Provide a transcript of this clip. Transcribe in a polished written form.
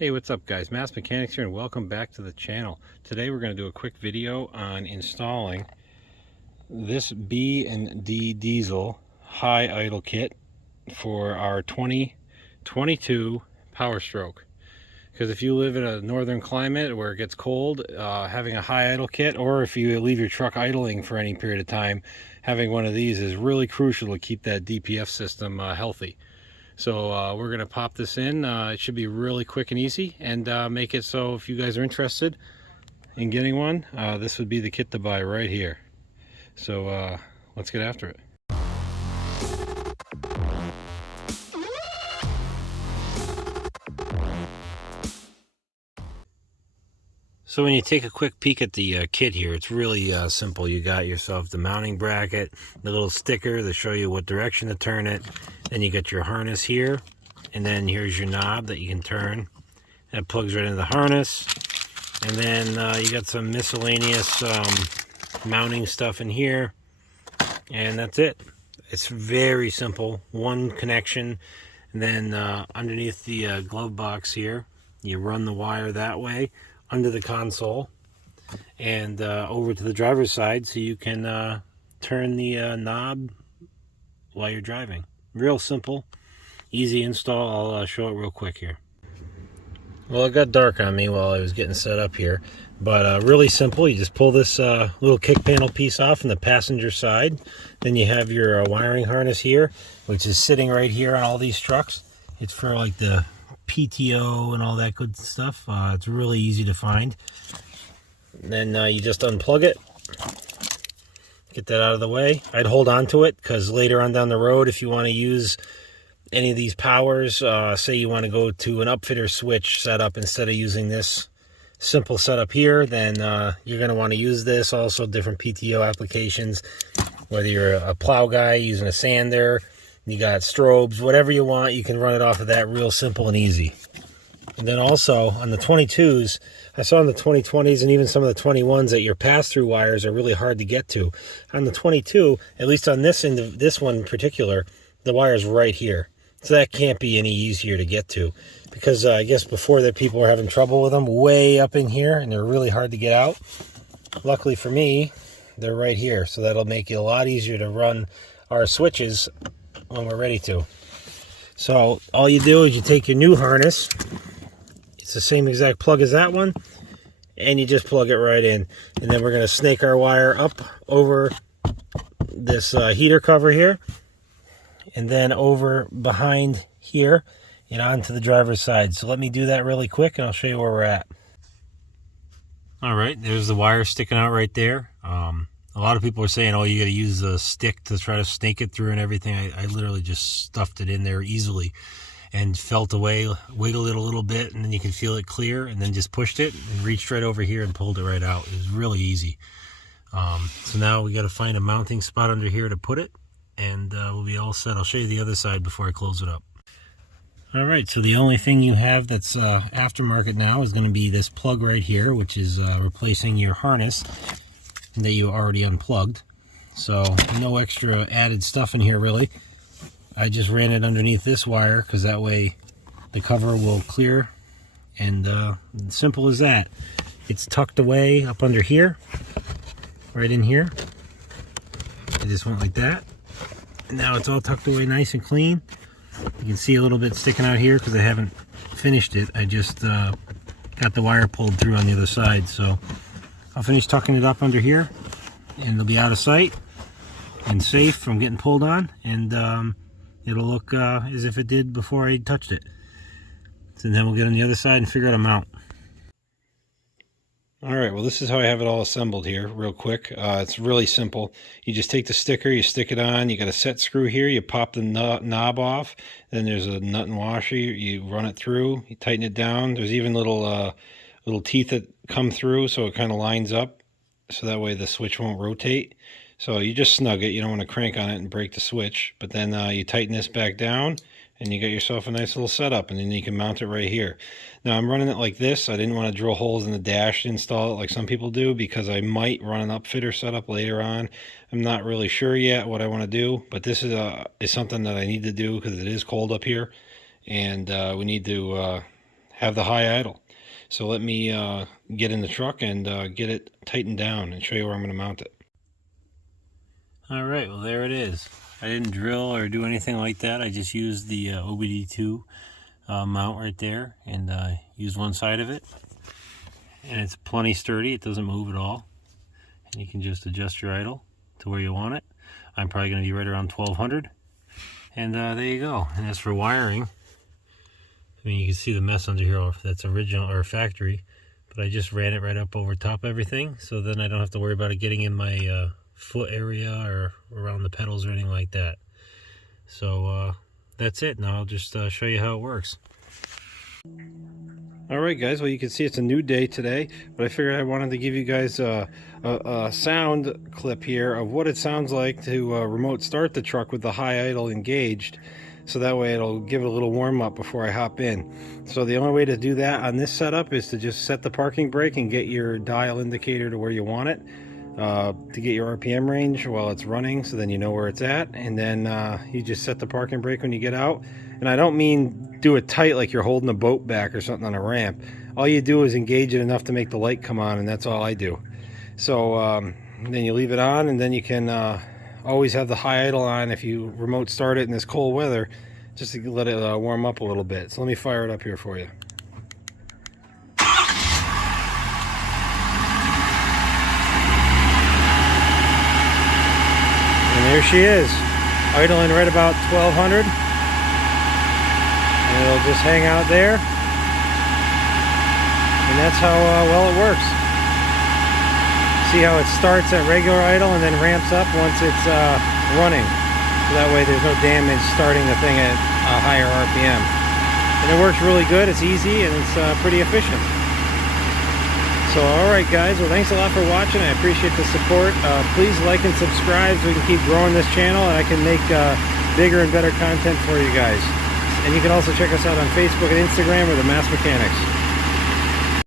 Hey, what's up guys? Mass Mechanics here and welcome back to the channel. Today we're going to do a quick video on installing this B&D diesel high idle kit for our 2022 Powerstroke. Because if you live in a northern climate where it gets cold, having a high idle kit, or if you leave your truck idling for any period of time, having one of these is really crucial to keep that DPF system healthy. So we're going to pop this in. It should be really quick and easy, and make it so if you guys are interested in getting one, this would be the kit to buy right here. So let's get after it. So when you take a quick peek at the kit here, it's really simple. You got yourself the mounting bracket, the little sticker to show you what direction to turn it. Then you got your harness here, and then here's your knob that you can turn. That plugs right into the harness. And then you got some miscellaneous mounting stuff in here. And that's it. It's very simple. One connection. And then underneath the glove box here, you run the wire that way under the console and over to the driver's side so you can turn the knob while you're driving. Real simple, easy install. I'll show it real quick here. Well, it got dark on me while I was getting set up here, but really simple. You just pull this little kick panel piece off from the passenger side. Then you have your wiring harness here, which is sitting right here on all these trucks. It's for like the PTO and all that good stuff. It's really easy to find. And then you just unplug it, get that out of the way. I'd hold on to it because later on down the road, if you want to use any of these powers, say you want to go to an upfitter switch setup instead of using this simple setup here, then you're going to want to use this. Also different PTO applications, whether you're a plow guy using a sander, you got strobes, whatever you want, you can run it off of that real simple and easy. And then also on the 22s, I saw in the 2020s and even some of the 21s that your pass-through wires are really hard to get to. On the 22, at least on this end of this one in particular, the wire's right here. So that can't be any easier to get to, because I guess before that people were having trouble with them way up in here and they're really hard to get out. Luckily for me, they're right here, so that'll make it a lot easier to run our switches when we're ready to. So all you do is you take your new harness, it's the same exact plug as that one, and you just plug it right in. And then we're going to snake our wire up over this heater cover here, and then over behind here and onto the driver's side. So let me do that really quick and I'll show you where we're at. All right, there's the wire sticking out right there. A lot of people are saying, oh, you got to use a stick to try to snake it through and everything. I literally just stuffed it in there easily and felt away, wiggled it a little bit, and then you can feel it clear, and then just pushed it and reached right over here and pulled it right out. It was really easy. So now we got to find a mounting spot under here to put it, and we'll be all set. I'll show you the other side before I close it up. All right, so the only thing you have that's aftermarket now is going to be this plug right here, which is replacing your harness that you already unplugged. So no extra added stuff in here really. I just ran it underneath this wire because that way the cover will clear, and simple as that. It's tucked away up under here, right in here. I just went like that, and now it's all tucked away nice and clean. You can see a little bit sticking out here because I haven't finished it. I just got the wire pulled through on the other side. So I'll finish tucking it up under here, and it'll be out of sight and safe from getting pulled on, and it'll look as if it did before I touched it. So then we'll get on the other side and figure out a mount. All right, well, this is how I have it all assembled here real quick. It's really simple. You just take the sticker, you stick it on, you got a set screw here, you pop the knob off, then there's a nut and washer, you run it through, you tighten it down. There's even little teeth that come through so it kind of lines up, so that way the switch won't rotate. So you just snug it, you don't want to crank on it and break the switch, but then you tighten this back down, and you get yourself a nice little setup, and then you can mount it right here. Now I'm running it like this. I didn't want to drill holes in the dash to install it like some people do, because I might run an upfitter setup later on. I'm not really sure yet what I want to do, but this is something that I need to do because it is cold up here, and we need to have the high idle. So let me get in the truck and get it tightened down and show you where I'm going to mount it. All right, well there it is. I didn't drill or do anything like that. I just used the OBD2 mount right there and used one side of it. And it's plenty sturdy. It doesn't move at all. And you can just adjust your idle to where you want it. I'm probably going to be right around 1200. And there you go. And as for wiring, I mean, you can see the mess under here. That's original or factory. But I just ran it right up over top of everything. So then I don't have to worry about it getting in my foot area or around the pedals or anything like that. So that's it. Now I'll just show you how it works. Alright guys, well you can see it's a new day today, but I figured I wanted to give you guys a sound clip here of what it sounds like to remote start the truck with the high idle engaged, so that way it'll give it a little warm up before I hop in. So the only way to do that on this setup is to just set the parking brake and get your dial indicator to where you want it, to get your RPM range while it's running, so then you know where it's at, and then you just set the parking brake when you get out. And I don't mean do it tight like you're holding a boat back or something on a ramp. All you do is engage it enough to make the light come on, and that's all I do. So then you leave it on, and then you can always have the high idle on if you remote start it in this cold weather, just to let it warm up a little bit. So let me fire it up here for you. And there she is, idling right about 1200. And it'll just hang out there. And that's how well it works. See how it starts at regular idle and then ramps up once it's running. So that way there's no damage starting the thing at a higher RPM. And it works really good, it's easy, and it's pretty efficient. So alright guys, well thanks a lot for watching. I appreciate the support. Please like and subscribe so we can keep growing this channel and I can make bigger and better content for you guys. And you can also check us out on Facebook and Instagram or the Mass Mechanics.